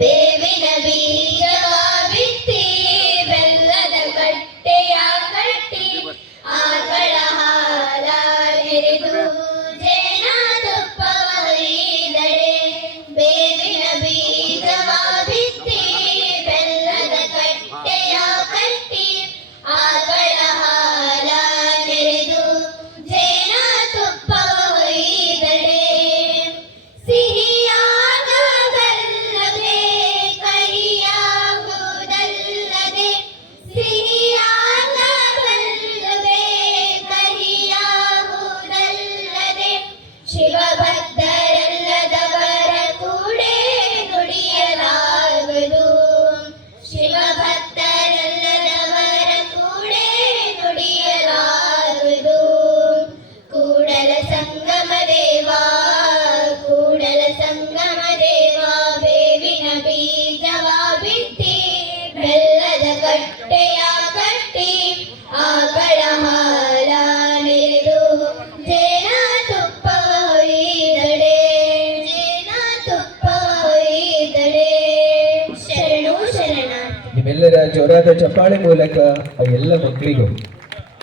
ಬೇವಿನ ಬೀಜವ ಬಿತ್ತಿ ಬೆಲ್ಲದ ಕಟ್ಟೆಯ ಕಟ್ಟಿ ಆಕಳ ಹಾಲ ಎರೆದು ಜೇನ ತುಪ್ಪವ ಹೊಯ್ದಡೆ. ಬೇವಿನ ಬೀಜವ ಬಿತ್ತಿ ಬೆಲ್ಲದ ಕಟ್ಟೆಯ ಕಟ್ಟಿ ಆಕಳ ಹಾಲ ಎರೆದು ಜೇನ ತುಪ್ಪವ ಹೊಯ್ದಡೆ. ಸಿಹಿಯಾಗಬಲ್ಲದೆ ಕಹಿಯಾಗುವುದಲ್ಲದೆ ಸಿಹಿಯಾಗಬಲ್ಲದೆ ಕಹಿಯಾಗುವುದಲ್ಲದೆ ಶಿವಭಕ್ತರಲ್ಲದವರ ಕೂಡೆ ನುಡಿಯಲಾಗದು. ಶಿವಭಕ್ತರಲ್ಲದವರ ಕೂಡೆ ನುಡಿಯಲಾಗದು. ಕೂಡಲ ಸಂಗಮ ದೇವಾ ಕೂಡಲ ಸಂಗಮ ದೇವಾ ಬೇವಿನ ಬೀಜವ ಬಿತ್ತಿ ಬೆಲ್ಲದ ಕಟ್ಟೆಯ ಕಟ್ಟಿ ಆಕಳ ಹಾಲ ನೆರೆದು ಜೇನ ತುಪ್ಪ ಹೊಯ್ದಡೆ. ಜೇನ ತುಪ್ಪ ಹೊಯ್ದಡೆ. ಶರಣು ಶರಣ. ನಿಮ್ಮೆಲ್ಲರ ಜೋರಾದ ಚಪ್ಪಾಳೆ ಮೂಲಕ ಆ ಎಲ್ಲ ಮಕ್ಕಳಿಗೂ